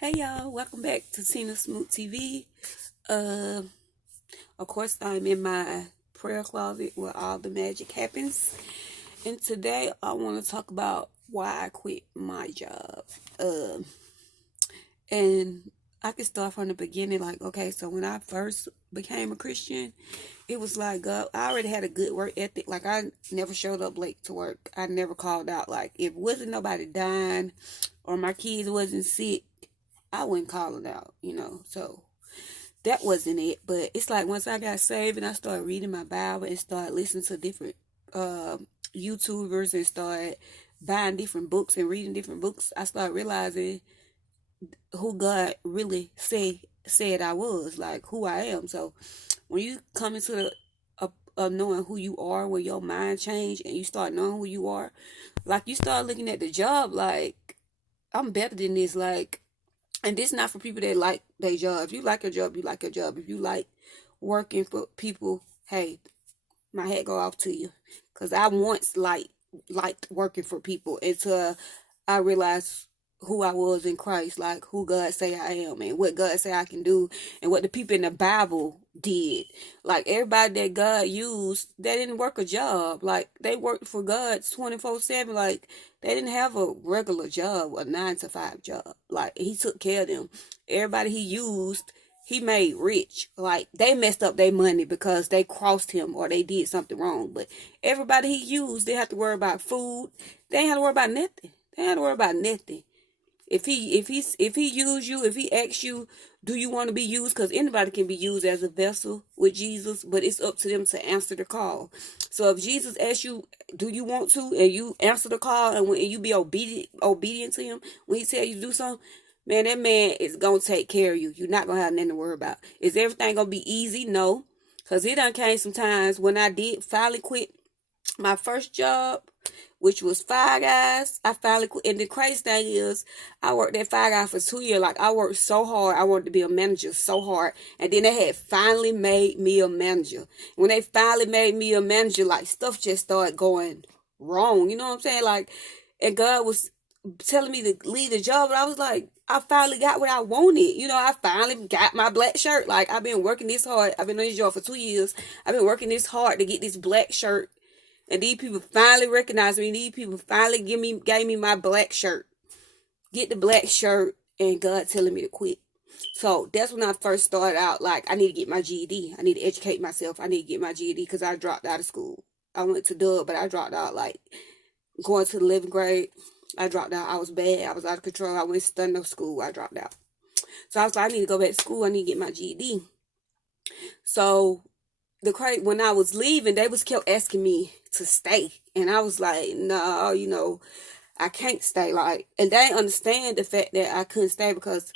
Hey y'all, welcome back to Tina Smoot TV. Uh, of course, I'm in my prayer closet where all the magic happens. And today I want to talk about why I quit my job. Um, and I can start from the beginning. Like, okay, so when I first became a Christian, it was like I already had a good work ethic. Like, I never showed up late to work. I never called out. Like, if wasn't nobody dying or my kids wasn't sick, I wouldn't call it out. So that wasn't it. But it's like once I got saved and I started reading my Bible and started listening to different uh, YouTubers and started buying different books and reading different books, I started realizing who God really said I was, like who I am. So when you come into the knowing who you are, when your mind change and you start knowing who you are, like you start looking at the job like I'm better than this. Like, and this not for people that like their job. If you like your job, you like your job. If you like working for people, hey, my hat go off to you. Cause I once liked working for people until I realized who I was in Christ, like who God say I am and what God say I can do and what the people in the Bible did. Like everybody that God used, they didn't work a job. Like they worked for God 24/7. Like they didn't have a regular job, a 9 to 5 job. Like he took care of them. Everybody he used, he made rich. Like they messed up their money because they crossed him or they did something wrong. But everybody he used, they have to worry about food. They ain't have to worry about nothing. They ain't have to worry about nothing. If he used you, if he asks you, do you want to be used? Because anybody can be used as a vessel with Jesus, but it's up to them to answer the call. So if Jesus asks you, do you want to, and you answer the call, and when you be obedient to him when he tell you to do something, man, that man is gonna take care of you. You're not gonna have nothing to worry about. Is everything gonna be easy? No, because it done came sometimes when I did finally quit my first job, which was Five Guys. I finally quit. And the crazy thing is, I worked at Five Guys for 2 years. Like, I worked so hard. I wanted to be a manager so hard. And then they had finally made me a manager. When they finally made me a manager, like, stuff just started going wrong. You know what I'm saying? Like, and God was telling me to leave the job. But I was like, I finally got what I wanted. I finally got my black shirt. Like, I've been working this hard. I've been on this job for 2 years. I've been working this hard to get this black shirt, and these people finally recognized me. These people finally gave me my black shirt. Get the black shirt, and God telling me to quit. So that's when I first started out. Like, I need to get my GED. I need to educate myself. I need to get my GED because I dropped out of school. I went to Dub, but I dropped out. Like, going to the 11th grade, I dropped out. I was bad. I was out of control. I went stunned of school. I dropped out. So I was like, I need to go back to school. I need to get my GED. So when I was leaving, they was kept asking me to stay, and I was like, no, I can't stay. Like, and they didn't understand the fact that I couldn't stay because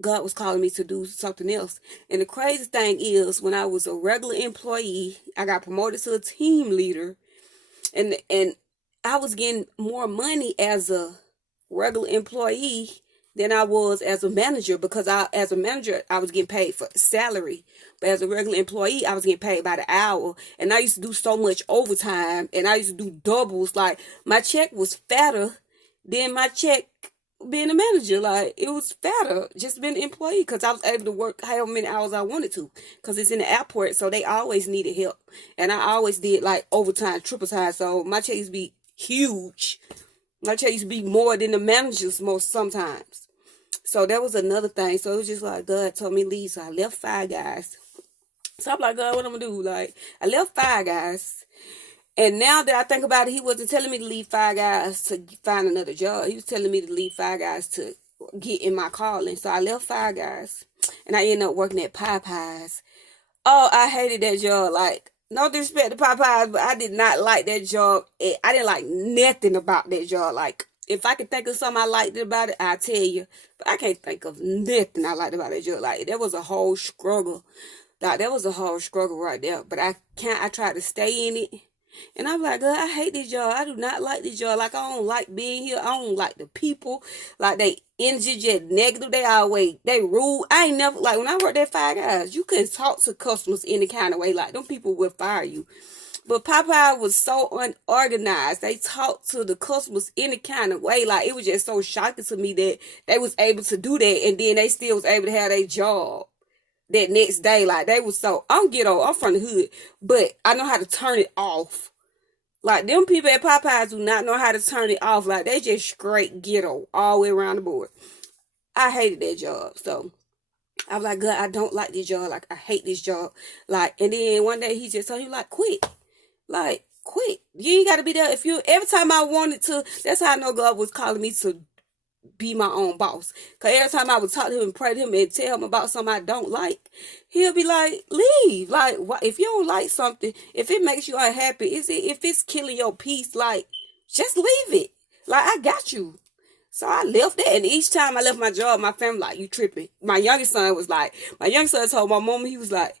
God was calling me to do something else. And the crazy thing is, when I was a regular employee, I got promoted to a team leader, and I was getting more money as a regular employee than I was as a manager, because as a manager, I was getting paid for salary. But as a regular employee, I was getting paid by the hour. And I used to do so much overtime, and I used to do doubles. Like, my check was fatter than my check being a manager. Like, it was fatter just being an employee, because I was able to work however many hours I wanted to, because it's in the airport, so they always needed help. And I always did like overtime, triple time. So my check used to be huge. My check used to be more than the managers most sometimes. So that was another thing. So it was just like God told me leave. So I left Five Guys. So I'm like, God, what I'm gonna do? Like, I left Five Guys. And now that I think about it, he wasn't telling me to leave Five Guys to find another job. He was telling me to leave Five Guys to get in my calling. So I left Five Guys, and I ended up working at Popeyes. Oh, I hated that job. Like, no disrespect to Popeyes, but I did not like that job. I didn't like nothing about that job. Like, if I could think of something I liked about it, I'll tell you. But I can't think of nothing I liked about that job. Like, there was a whole struggle. Like, that was a whole struggle right there. But I tried to stay in it. And I'm like, God, I hate this job. I do not like this job. Like, I don't like being here. I don't like the people. Like, they energy just negative. They rude. I ain't never, like, when I worked at Five Guys, you couldn't talk to customers any kind of way. Like, them people would fire you. But Popeye was so unorganized. They talked to the customers any kind of way. Like, it was just so shocking to me that they was able to do that, and then they still was able to have their job that next day. Like, they was so, I'm ghetto, I'm from the hood, but I know how to turn it off. Like, them people at Popeyes do not know how to turn it off. Like, they just straight ghetto all the way around the board. I hated that job. So I was like, God, I don't like this job. Like, I hate this job. Like, and then one day he just told me, like, quit. Like, quit. You ain't got to be there. If you, every time I wanted to, that's how I know God was calling me to be my own boss. Because every time I would talk to him and pray to him and tell him about something I don't like, he'll be like, leave. Like, if you don't like something, if it makes you unhappy, if it's killing your peace, like, just leave it. Like, I got you. So I left that, and each time I left my job, my family like, you tripping. My youngest son told my mom, he was like,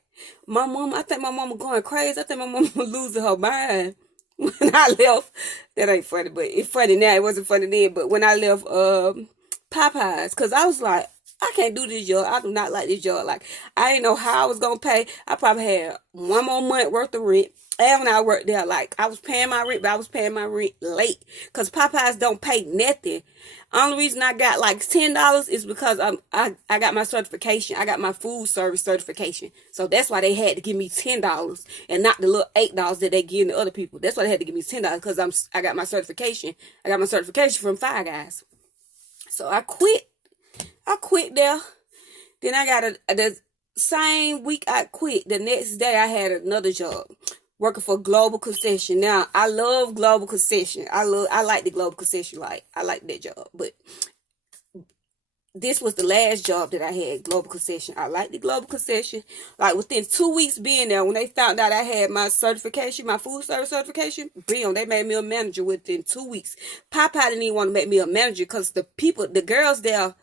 my mom, I think my mama going crazy. I think my mama losing her mind. When I left, that ain't funny, but it's funny now. It wasn't funny then, but when I left Popeyes, because I was like, I can't do this job. I do not like this job. Like, I didn't know how I was going to pay. I probably had 1 more month worth of rent. And when I worked there, like, I was paying my rent, but I was paying my rent late. Because Popeyes don't pay nothing. Only reason I got like $10 is because I got my certification. I got my food service certification. So that's why they had to give me $10 and not the little $8 that they give to other people. That's why they had to give me $10 because I got my certification. I got my certification from Five Guys. So I quit. I quit there. Then I got the same week I quit. The next day I had another job working for Global Concession. Now, I love Global Concession. I like the Global Concession. Like, I like that job. But this was the last job that I had, Global Concession. I like the Global Concession. Like, within 2 weeks being there, when they found out I had my certification, my food service certification, bam, they made me a manager within 2 weeks. Popeye didn't even want to make me a manager because the girls there,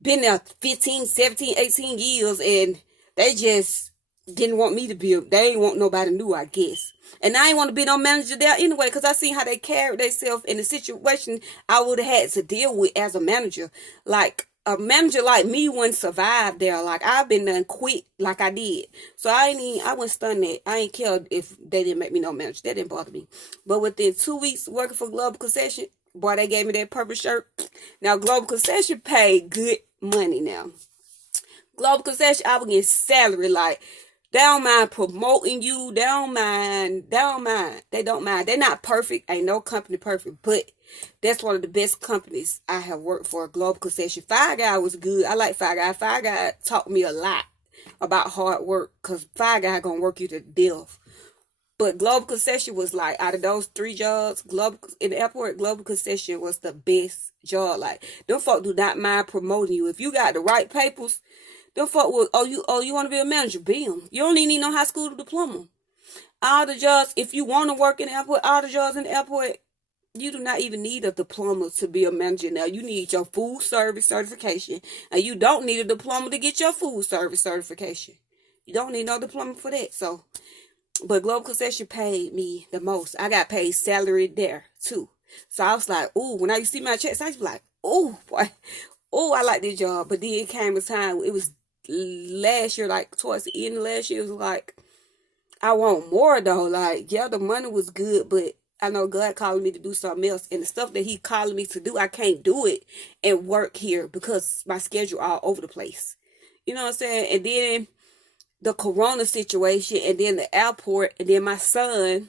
been there 15, 17, 18 years, and they just didn't want me to be, they ain't want nobody new, I guess. And I ain't want to be no manager there anyway, because I seen how they carried themselves in the situation I would have had to deal with as a manager. Like, a manager like me wouldn't survive there. Like, I've been done quit like I did. So I wouldn't stun that. I ain't care if they didn't make me no manager. That didn't bother me. But within 2 weeks working for Global Concession, boy, they gave me that purple shirt. Now, Global Concession paid good money now. Global Concession, I would get salary. Like, they don't mind promoting you. They don't mind. They don't mind. They're not perfect. Ain't no company perfect. But that's one of the best companies I have worked for, Global Concession. Five Guy was good. I like Five Guy. Five Guy taught me a lot about hard work, because Five Guy gonna work you to death. But Global Concession was like, out of those 3 jobs, in the airport, Global Concession was the best job. Like, them folk do not mind promoting you. If you got the right papers, them folk will, you want to be a manager, be them. You don't even need no high school diploma. All the jobs, if you want to work in the airport, all the jobs in the airport, you do not even need a diploma to be a manager now. You need your food service certification. And you don't need a diploma to get your food service certification. You don't need no diploma for that. So, but Global Concession paid me the most. I got paid salary there, too. So I was like, ooh, when I used to see my checks, I was like, ooh, boy. Ooh, I like this job. But then it came a time, it was last year, like towards the end of last year, it was like, I want more though. Like, yeah, the money was good, but I know God calling me to do something else. And the stuff that He calling me to do, I can't do it and work here because my schedule all over the place. You know what I'm saying? And then the corona situation, and then the airport, and then my son,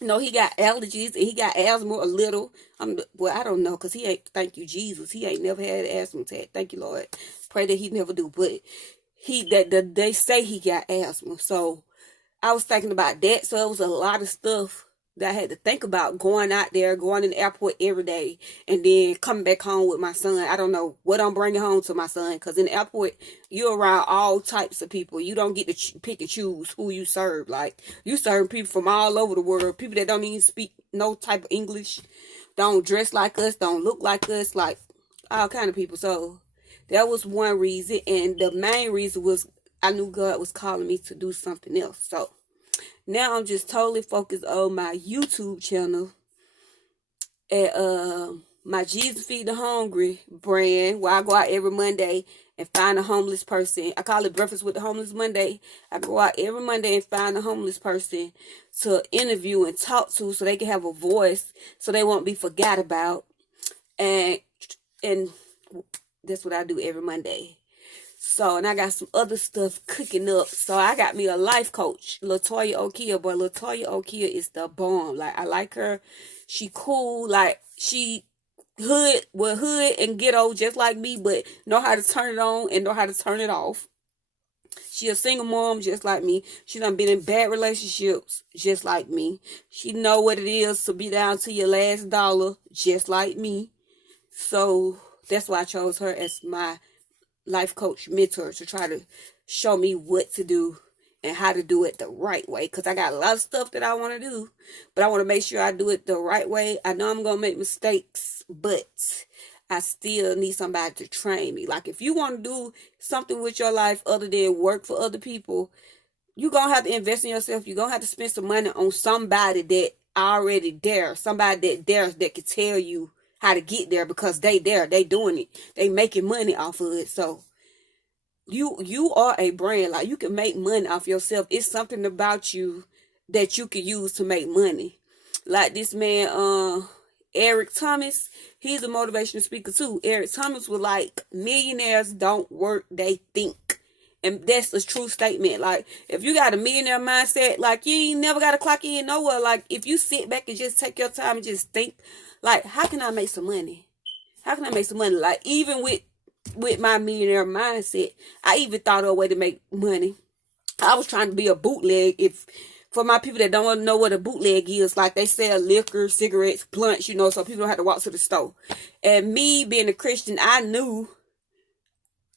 he got allergies and he got asthma a little. I don't know, because he ain't, thank you, Jesus, he ain't never had an asthma attack. Thank you, Lord. Pray that he never do. But they say he got asthma. So I was thinking about that. So it was a lot of stuff that I had to think about, going out there, going in the airport every day, and then coming back home with my son. I don't know what I'm bringing home to my son, because in the airport, you're around all types of people. You don't get to pick and choose who you serve. Like, you serve people from all over the world, people that don't even speak no type of English, don't dress like us, don't look like us, like all kind of people. So that was one reason, and the main reason was I knew God was calling me to do something else. So now I'm just totally focused on my YouTube channel and my Jesus Feed the Hungry brand, where I go out every Monday and find a homeless person. I call it Breakfast with the Homeless Monday. I go out every Monday and find a homeless person to interview and talk to so they can have a voice, so they won't be forgot about. And that's what I do every Monday. So, and I got some other stuff cooking up. So I got me a life coach, Latoya Okia. But Latoya Okia is the bomb. Like, I like her. She cool. Like, she hood and ghetto just like me, but know how to turn it on and know how to turn it off. She a single mom just like me. She done been in bad relationships just like me. She know what it is to be down to your last dollar just like me. So that's why I chose her as my life coach mentor, to try to show me what to do and how to do it the right way. Because I got a lot of stuff that I want to do, but I want to make sure I do it the right way. I know I'm going to make mistakes, but I still need somebody to train me. Like, if you want to do something with your life other than work for other people, you're going to have to invest in yourself. You're going to have to spend some money on somebody that already there. Somebody that can tell you how to get there, because they doing it. They making money off of it. So you are a brand. Like, you can make money off yourself. It's something about you that you can use to make money. Like this man, Eric Thomas, he's a motivational speaker too. Eric Thomas was like, millionaires don't work, they think. And that's a true statement. Like, if you got a millionaire mindset, like, you ain't never got to clock in nowhere. Like, if you sit back and just take your time and just think, like, how can I make some money? How can I make some money? Like, even with my millionaire mindset, I even thought of a way to make money. I was trying to be a bootleg. For my people that don't know what a bootleg is, like, they sell liquor, cigarettes, blunts, so people don't have to walk to the store. And me being a Christian, I knew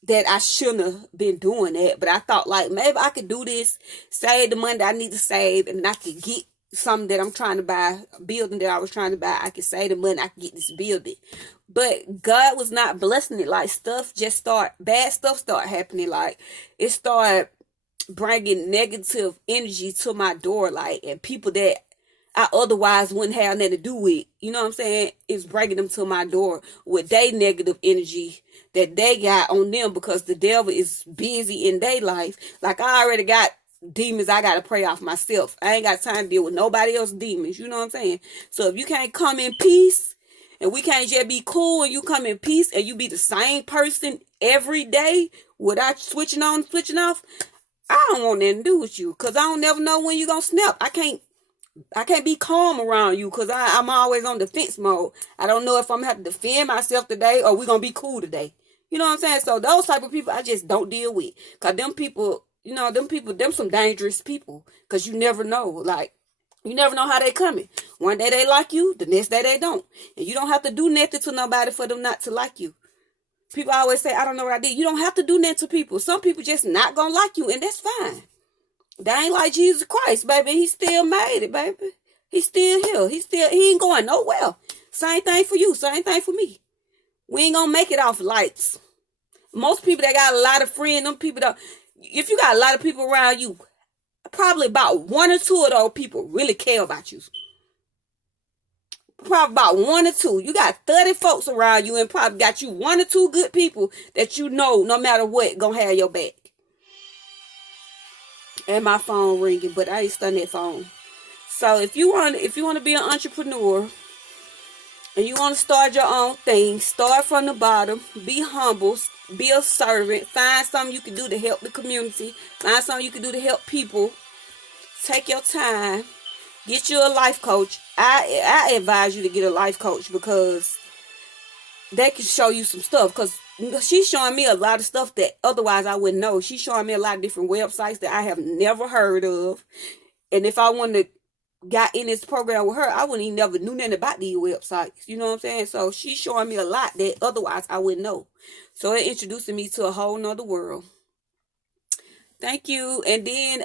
that I shouldn't have been doing that, but I thought, like, maybe I could do this, save the money that I need to save, and I could get something that I'm trying to buy, a building that I was trying to buy. I could save the money, I could get this building. But God was not blessing it. Like, bad stuff start happening. Like, it started bringing negative energy to my door, like, and people that I otherwise wouldn't have nothing to do with, you know what I'm saying, it's bringing them to my door with their negative energy that they got on them, because the devil is busy in their life. Like, I already got demons I gotta pray off myself. I ain't got time to deal with nobody else's demons, you know what I'm saying? So if you can't come in peace, and we can't just be cool, and you come in peace and you be the same person every day without switching on and switching off, I don't want nothing to do with you, because I don't never know when you're gonna snap. I can't be calm around you, because I'm always on defense mode. I don't know if I'm gonna have to defend myself today, or we're gonna be cool today. You know what I'm saying? So those type of people I just don't deal with, because them people, them some dangerous people, because you never know. Like, you never know how they coming. One day they like you, the next day they don't. And you don't have to do nothing to nobody for them not to like you. People always say, I don't know what I did. You don't have to do nothing to people. Some people just not gonna like you, and that's fine. They ain't like Jesus Christ, baby. He still made it, baby. He's still here. He ain't going nowhere. Same thing for you. Same thing for me. We ain't gonna make it off lights. Most people that got a lot of friends, them people that, if you got a lot of people around you, probably about one or two of those people really care about you. Probably about one or two. You got 30 folks around you, and probably got you one or two good people that you know, no matter what, gonna have your back. And my phone ringing, but I ain't stunned that phone. So if you want to be an entrepreneur, and you want to start your own thing, start from the bottom, be humble, be a servant, find something you can do to help the community, find something you can do to help people. Take your time, get you a life coach. I advise you to get a life coach, because they can show you some stuff, because she's showing me a lot of stuff that otherwise I wouldn't know. She's showing me a lot of different websites that I have never heard of. And if I wanted to got in this program with her, I wouldn't even never knew nothing about these websites. You know what I'm saying? So she's showing me a lot that otherwise I wouldn't know. So it introducing me to a whole nother world. Thank you. And then,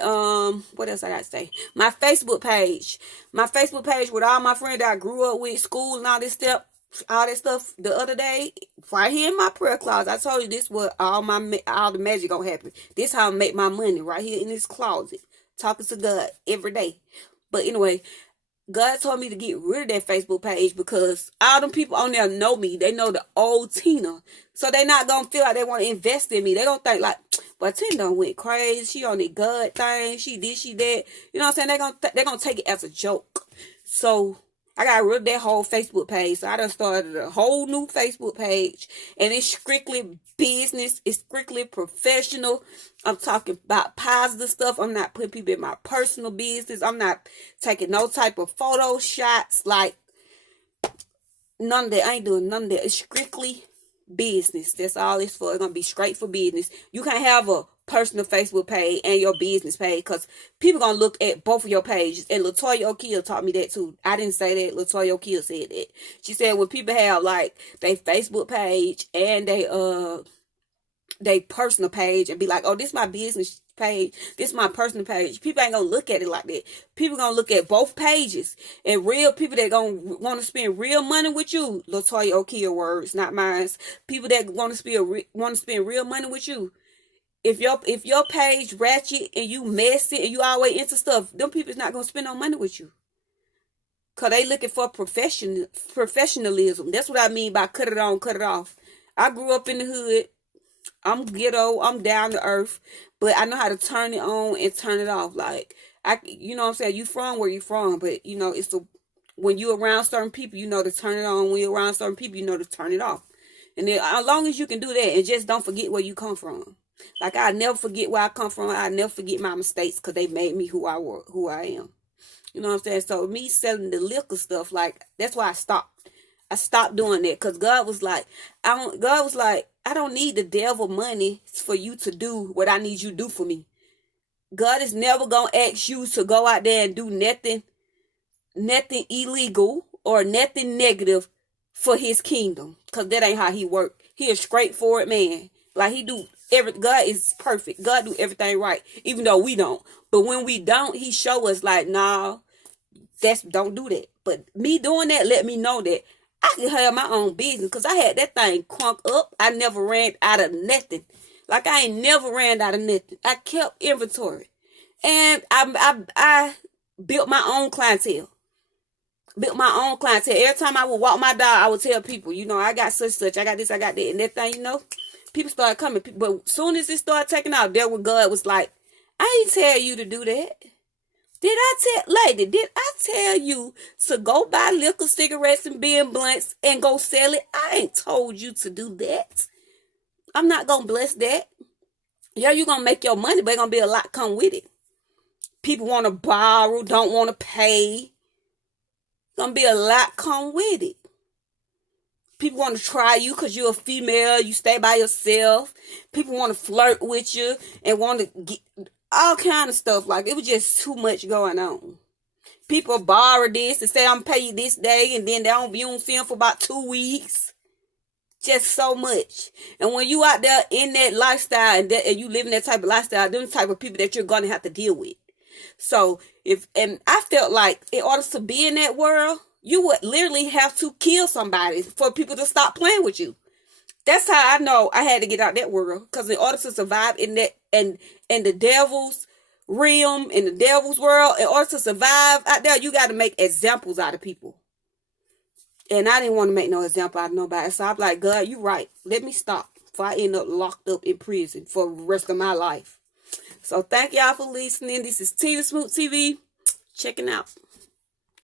what else I got to say? My Facebook page with all my friends that I grew up with, school and all that stuff the other day, right here in my prayer closet. I told you this was all the magic gonna happen. This how I make my money, right here in this closet, talking to God every day. But anyway, God told me to get rid of that Facebook page because all them people on there know me. They know the old Tina. So they not going to feel like they want to invest in me. They going to think like, but Tina done went crazy. She on the God thing. She this, she that. You know what I'm saying? They're gonna take it as a joke. So I got rid of that whole Facebook page. So I done started a whole new Facebook page. And it's strictly business. It's strictly professional. I'm talking about positive stuff. I'm not putting people in my personal business. I'm not taking no type of photo shots. Like, none of that. I ain't doing none of that. It's strictly business. That's all it's for. It's going to be straight for business. You can't have a personal Facebook page and your business page because people going to look at both of your pages. And Latoya O'Keel taught me that too. I didn't say that. Latoya O'Keel said that. She said when people have like their Facebook page and they personal page and be like, oh, this is my business page, this is my personal page, people ain't gonna look at it like that. People gonna look at both pages. And real people that gonna want to spend real money with you, Latoya O'Keel words, not mine. People that want to spend real money with you. If your page ratchet and you messy and you always into stuff, them people's not gonna spend no money with you. Cause they looking for professionalism. That's what I mean by cut it on, cut it off. I grew up in the hood. I'm ghetto, I'm down to earth, but I know how to turn it on and turn it off. Like, you know what I'm saying? You from where you from, but you know, when you around certain people, you know to turn it on. When you're around certain people, you know to turn it off. And then, as long as you can do that and just don't forget where you come from. Like, I never forget where I come from. I never forget my mistakes because they made me who I am. You know what I'm saying? So me selling the liquor stuff, like, that's why I stopped. I stopped doing that because God was like, I don't need the devil money for you to do what I need you to do for me. God is never going to ask you to go out there and do nothing illegal or nothing negative for his kingdom. Because that ain't how he work. He a straightforward man. Like God is perfect. God do everything right. Even though we don't. But when we don't, he show us like, nah, don't do that. But me doing that let me know that I can have my own business because I had that thing crunk up. I never ran out of nothing. Like, I ain't never ran out of nothing. I kept inventory. And I built my own clientele. Every time I would walk my dog, I would tell people, you know, I got such, I got this, I got that. And that thing, you know, people started coming. But as soon as it started taking off, there was God was like, I ain't tell you to do that. Did I tell you to go buy liquor, cigarettes, and beer blunts and go sell it? I ain't told you to do that. I'm not going to bless that. Yeah, you're going to make your money, but it's going to be a lot come with it. People want to borrow, don't want to pay. Going to be a lot come with it. People want to try you because you're a female, you stay by yourself. People want to flirt with you and want to get all kind of stuff. Like, it was just too much going on. People borrow this and say, I'm pay you this day, and then you don't see them for about 2 weeks. Just so much. And when you out there in that lifestyle and you living that type of lifestyle, them type of people that you're going to have to deal with. So, and I felt like in order to be in that world, you would literally have to kill somebody for people to stop playing with you. That's how I know I had to get out that world. Because in order to survive in that and the devil's realm, in the devil's world, in order to survive out there, you got to make examples out of people. And I didn't want to make no example out of nobody. So I'm like, God, you right. Let me stop before I end up locked up in prison for the rest of my life. So thank y'all for listening. This is Tina Smoot TV. Checking out.